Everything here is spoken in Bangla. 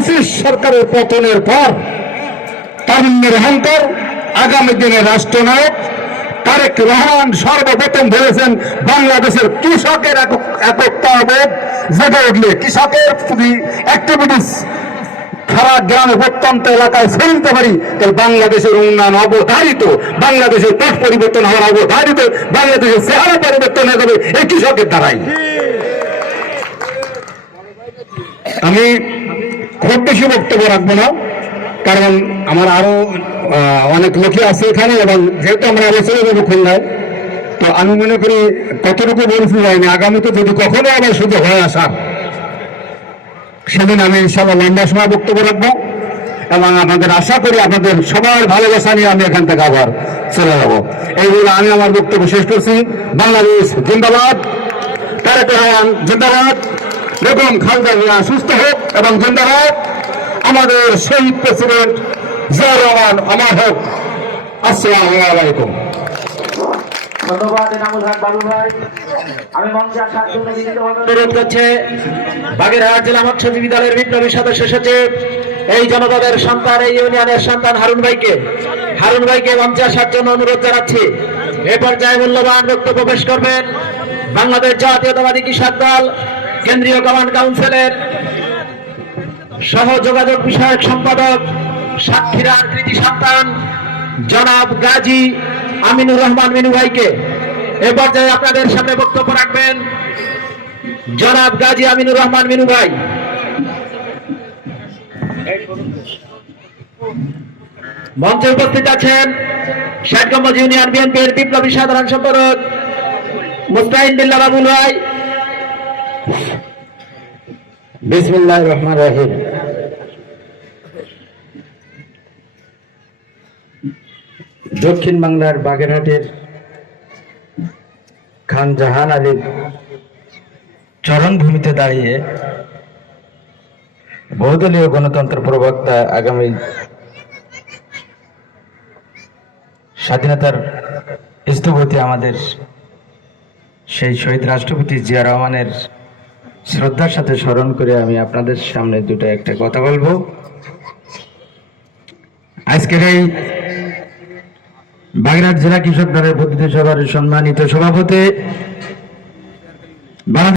ফ্যাসিস্ট সরকারের পতনের পর তারুণ্যের অহংকার আগামী দিনে রাষ্ট্রনায়ক তারেক রহমান সর্বপ্রথম বলেছেন বাংলাদেশের কৃষকের একত্ববোধ জেগে উঠলে কৃষকের অ্যাক্টিভিটিস সারা গ্রামে প্রত্যন্ত এলাকায় ফেলতে পারি তাহলে বাংলাদেশের উন্নয়ন অবধারিত, বাংলাদেশের পথ পরিবর্তন হওয়ার অবধারিত, বাংলাদেশের চেহারা পরিবর্তন হয়ে যাবে এই কৃষকের দ্বারাই। আমি খুব বেশি বক্তব্য রাখবো না, কারণ আমার আরো অনেক লোকই আছে এখানে, এবং যেহেতু আমরা আলোচনা যাবো খুলনায়, তো আমি মনে করি কতটুকু বলতে যাইনি, আগামীতে যদি কখনো আবার সুযোগ হয়ে আসার সেদিন আমি ইনশাআল্লাহ লম্বা সময় বক্তব্য রাখবো, এবং আপনাদের আশা করি আপনাদের সবার ভালোবাসা নিয়ে আমি এখান থেকে আবার চলে যাবো। এইগুলো আমি আমার বক্তব্য শেষ করছি। বাংলাদেশ জিন্দাবাদ, তারেক রহমান জিন্দাবাদ, বেগম খালেদা জিয়া সুস্থ হোক এবং জিন্দাবাদ, আমাদের শহীদ প্রেসিডেন্ট জিয়া রহমান অমর হোক। আসসালামু আলাইকুম। ধন্যবাদ এনামুল হক বাবু ভাই। আমি মঞ্চে আসার জন্য বিনীতভাবে অনুরোধ করছে বাগেরহাট জেলা মৎস্যজীবী দলের বিপ্লবী সদস্য সচিব, এই জনপদের সন্তান, এই ইউনিয়নের সন্তান হারুন ভাইকে মঞ্চে আসার জন্য অনুরোধ জানাচ্ছি। এ পর্যায়ে মূল্যবান বক্তব্য পেশ করবেন বাংলাদেশ জাতীয়তাবাদী কৃষক দল কেন্দ্রীয় কমান্ড কাউন্সিলের সহ যোগাযোগ বিষয়ক সম্পাদক, সাতক্ষীরার কৃতি সন্তান জনাব গাজী আমিনুর রহমান মিনু ভাইকে। এ পর্যায়ে আপনাদের সামনে বক্তব্য রাখবেন জনাব গাজী আমিনুর রহমান মিনু ভাই। মঞ্চে উপস্থিত আছেন ষাটগম্বুজ ইউনিয়ন বিএনপির বিপ্লবী সাধারণ সম্পাদক মুস্তাহিন বিল্লাহ বাবুল ভাই। বিসমিল্লাহির রহমানির রহিম। দক্ষিণ বাংলার বাগেরহাটের খান জাহান আলীর চরণভূমিতে দাঁড়িয়ে বহুদলীয় গণতন্ত্র প্রবক্তা, আগামী স্বাধীনতার স্থপতি আমাদের সেই শহীদ রাষ্ট্রপতি জিয়া রহমানের শ্রদ্ধার সাথে স্মরণ করে আমি আপনাদের সামনে একটা কথা বলবো। আজকের এই বাগেরহাট জেলা কৃষক দলের প্রতিনিধি সভার সম্মানিত সভাপতি